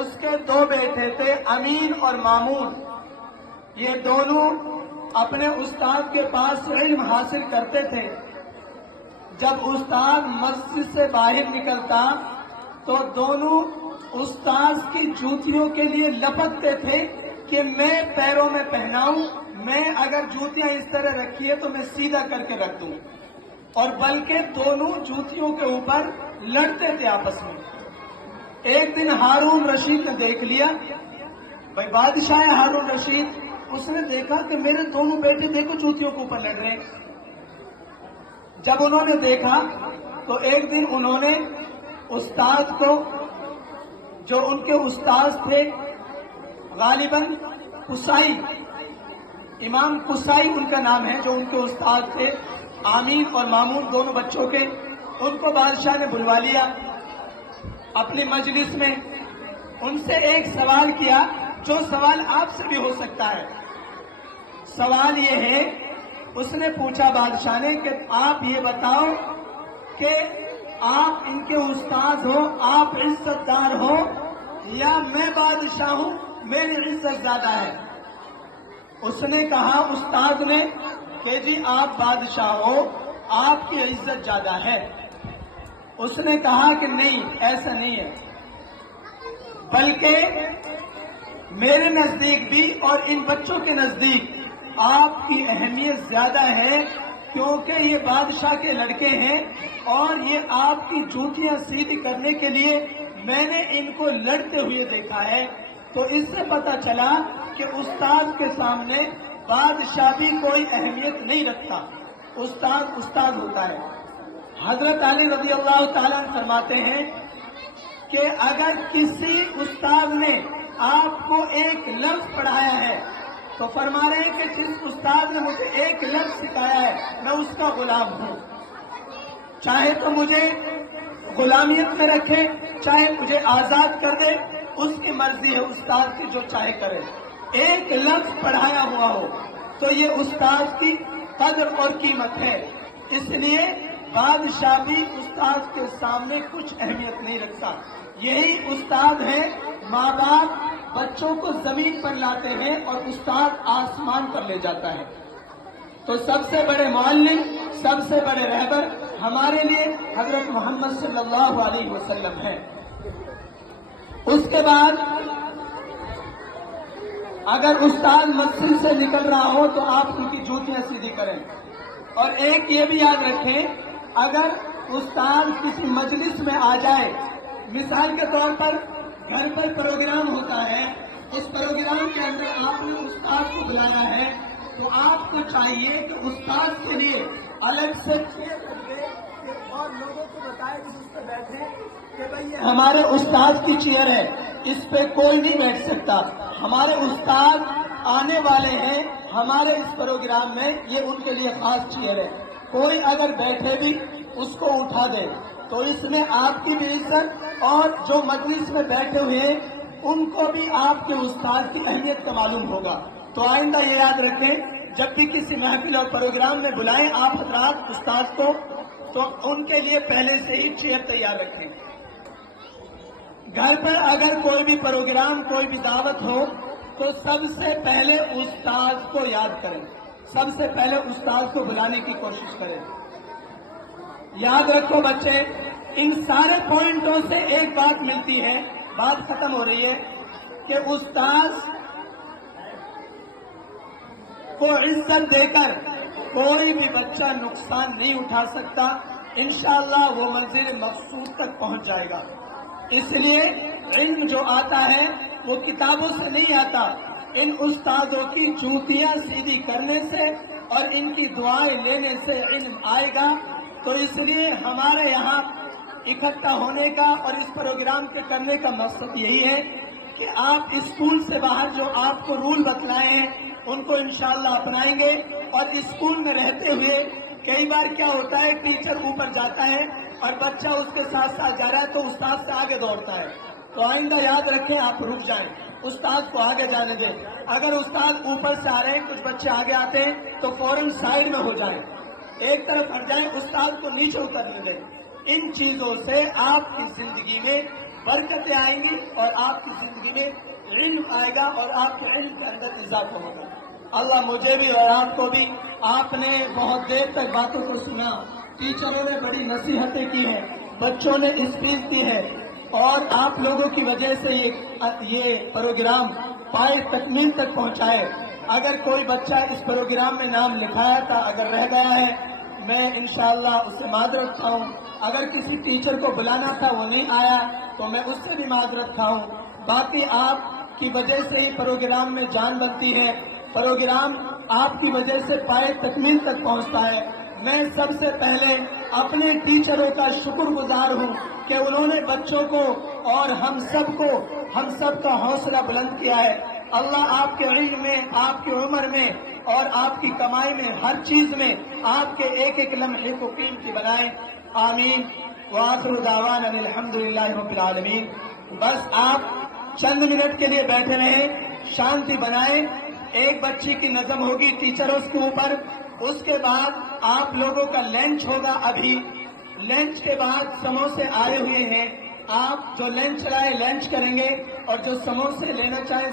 اس کے دو بیٹے تھے امین اور مامون. یہ دونوں اپنے استاد کے پاس علم حاصل کرتے تھے. جب استاد مسجد سے باہر نکلتا تو دونوں استاد کی جوتیوں کے لیے لپکتے تھے کہ میں پیروں میں پہناؤں. میں اگر جوتیاں اس طرح رکھی ہے تو میں سیدھا کر کے رکھ دوں. اور بلکہ دونوں جوتیوں کے اوپر لڑتے تھے آپس میں. ایک دن ہارون رشید نے دیکھ لیا، بھائی بادشاہ ہے ہارون رشید، اس نے دیکھا کہ میرے دونوں بیٹے دیکھو جوتیوں کے اوپر لڑ رہے ہیں. جب انہوں نے دیکھا تو ایک دن انہوں نے استاد کو، جو ان کے استاد تھے غالباً قصائی، امام قصائی ان کا نام ہے، جو ان کے استاد تھے آمین اور مامون دونوں بچوں کے، ان کو بادشاہ نے بلوا لیا اپنی مجلس میں. ان سے ایک سوال کیا جو سوال آپ سے بھی ہو سکتا ہے. سوال یہ ہے، اس نے پوچھا بادشاہ نے کہ آپ یہ بتاؤ کہ آپ ان کے استاد ہو، آپ عزت دار ہو، یا میں بادشاہ ہوں میری عزت زیادہ ہے؟ اس نے کہا استاد نے کہ جی آپ بادشاہ ہو، آپ کی عزت زیادہ ہے. اس نے کہا کہ نہیں، ایسا نہیں ہے، بلکہ میرے نزدیک بھی اور ان بچوں کے نزدیک آپ کی اہمیت زیادہ ہے، کیونکہ یہ بادشاہ کے لڑکے ہیں اور یہ آپ کی جوتیاں سیدھی کرنے کے لیے میں نے ان کو لڑتے ہوئے دیکھا ہے. تو اس سے پتا چلا کہ استاد کے سامنے بادشاہ بھی کوئی اہمیت نہیں رکھتا، استاد استاد ہوتا ہے. حضرت علی رضی اللہ تعالیٰ عنہ فرماتے ہیں کہ اگر کسی استاد نے آپ کو ایک لفظ پڑھایا ہے تو فرما رہے ہیں کہ جس استاد نے مجھے ایک لفظ سکھایا ہے میں اس کا غلام ہوں، چاہے تو مجھے غلامیت میں رکھے چاہے مجھے آزاد کر دے، اس کی مرضی ہے استاد کی، جو چاہے کرے. ایک لفظ پڑھایا ہوا ہو تو یہ استاد کی قدر اور قیمت ہے. اس لیے بادشاہ بھی استاد کے سامنے کچھ اہمیت نہیں رکھتا. یہی استاد ہے، ماں باپ بچوں کو زمین پر لاتے ہیں اور استاد آسمان پر لے جاتا ہے. تو سب سے بڑے معلم، سب سے بڑے رہبر ہمارے لیے حضرت محمد صلی اللہ علیہ وسلم ہیں. اس کے بعد اگر استاد مسجد سے نکل رہا ہو تو آپ ان کی جوتیاں سیدھی کریں. اور ایک یہ بھی یاد رکھیں، اگر استاد کسی مجلس میں آ جائے، مثال کے طور پر گھر پر پروگرام ہوتا ہے، اس پروگرام کے اندر آپ نے استاد کو بلایا ہے، تو آپ کو چاہیے کہ استاد کے لیے الگ سے چیئر رکھے اور لوگوں کو بتائے کہ اس پہ بیٹھے کہ بھائی یہ ہمارے استاد کی چیئر ہے، اس پہ کوئی نہیں بیٹھ سکتا. ہمارے استاد آنے والے ہیں ہمارے اس پروگرام میں، یہ ان کے لیے خاص چیئر ہے. کوئی اگر بیٹھے بھی اس کو اٹھا دے تو اس میں آپ کی بھی عزت، اور جو مجلس میں بیٹھے ہوئے ہیں ان کو بھی آپ کے استاد کی اہمیت کا معلوم ہوگا. تو آئندہ یہ یاد رکھیں، جب بھی کسی محفل اور پروگرام میں بلائیں آپ حضرات استاد کو، تو ان کے لیے پہلے سے ہی چیئر تیار رکھیں. گھر پر اگر کوئی بھی پروگرام، کوئی بھی دعوت ہو تو سب سے پہلے استاد کو یاد کریں، سب سے پہلے استاد کو بلانے کی کوشش کریں. یاد رکھو بچے، ان سارے پوائنٹوں سے ایک بات ملتی ہے، بات ختم ہو رہی ہے کہ استاد کو عزت دے کر کوئی بھی بچہ نقصان نہیں اٹھا سکتا. انشاءاللہ وہ منزل مقصود تک پہنچ جائے گا. اس لیے علم جو آتا ہے وہ کتابوں سے نہیں آتا، ان استادوں کی جوتیاں سیدھی کرنے سے اور ان کی دعائیں لینے سے علم آئے گا. تو اس لیے ہمارے یہاں اکٹھا ہونے کا اور اس پروگرام کے کرنے کا مقصد یہی ہے کہ آپ اسکول سے باہر جو آپ کو رول بتلائے ہیں ان کو انشاءاللہ اپنائیں گے. اور اسکول میں رہتے ہوئے کئی بار کیا ہوتا ہے، ٹیچر اوپر جاتا ہے اور بچہ اس کے ساتھ ساتھ جا رہا ہے تو استاد سے آگے دوڑتا ہے. تو آئندہ یاد رکھیں، آپ رک جائیں، استاد کو آگے جانے دیں. اگر استاد اوپر سے آ رہے ہیں، کچھ بچے آگے آتے ہیں تو فوراً سائڈ میں ہو جائیں، ایک طرف ہٹ جائیں، استاد کو نیچے اترنے دیں. ان چیزوں سے آپ کی زندگی میں برکتیں آئیں گی اور آپ کی زندگی میں علم آئے گا اور آپ کے علم کے اندر اضافہ ہوگا۔ اللہ مجھے بھی اور آپ کو بھی، آپ نے بہت دیر تک باتوں کو سنا، ٹیچروں نے بڑی نصیحتیں کی ہیں، بچوں نے اسپیچ دی ہے، اور آپ لوگوں کی وجہ سے یہ پروگرام پائے تکمیل تک پہنچائے۔ اگر کوئی بچہ اس پروگرام میں نام لکھایا تھا اگر رہ گیا ہے، میں انشاءاللہ اس سے معذرت خواہ ہوں۔ اگر کسی ٹیچر کو بلانا تھا وہ نہیں آیا تو میں اس سے بھی معذرت خواہ ہوں۔ باقی آپ کی وجہ سے ہی پروگرام میں جان بنتی ہے، پروگرام آپ کی وجہ سے پائے تکمیل تک پہنچتا ہے۔ میں سب سے پہلے اپنے ٹیچروں کا شکر گزار ہوں کہ انہوں نے بچوں کو اور ہم سب کا حوصلہ بلند کیا ہے۔ اللہ آپ کے علم میں، آپ کی عمر میں اور آپ کی کمائی میں، ہر چیز میں آپ کے ایک ایک لمحے کو قیمتی بنائیں، آمین۔ وآخر دعوانا الحمدللہ رب العالمین۔ بس آپ چند منٹ کے لیے بیٹھے رہیں، شانتی بنائیں۔ ایک بچی کی نظم ہوگی ٹیچروں کے اوپر، اس کے بعد آپ لوگوں کا لنچ ہوگا۔ ابھی لنچ کے بعد سموسے آئے ہوئے ہیں، آپ جو لنچ لائے لنچ کریں گے اور جو سموسے لینا چاہیں